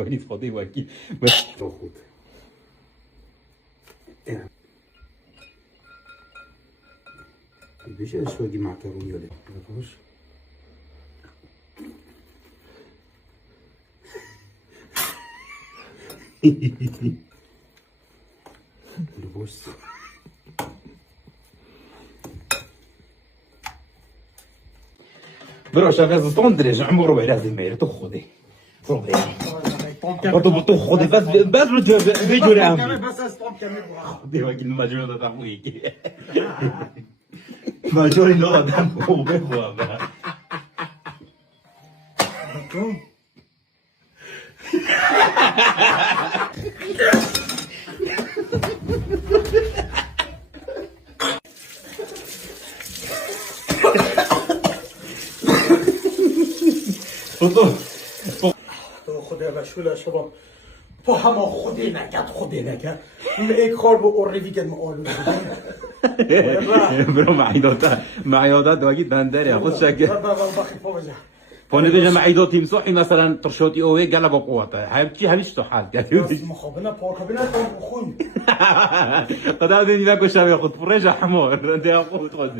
وليد فاضي وكي بس تاخد البيش الأسود مع تروي ولا نفوش البوست بروح شغال ستوندريج عمره ما لازم ما تاخذي برضه بتاخذي بس بيجوا رامي دي وكيل المجنون ده ويكي ماجوري لو ده هو بيفوا خدا بشول يا شباب تو هم خودی نکرد خودی نکرد یک کار با اوریدی که ما آلو برو معيادات واجد بندري خد شكل بخی فوزه فانا بيجا معيدات تمسحي مثلا ترشوتي اوي قلب قوته حبيبتي همش تو حال مخابنه پاکابینه تو بخون قد هذه بقى شباب خد فرجه حمار انت خد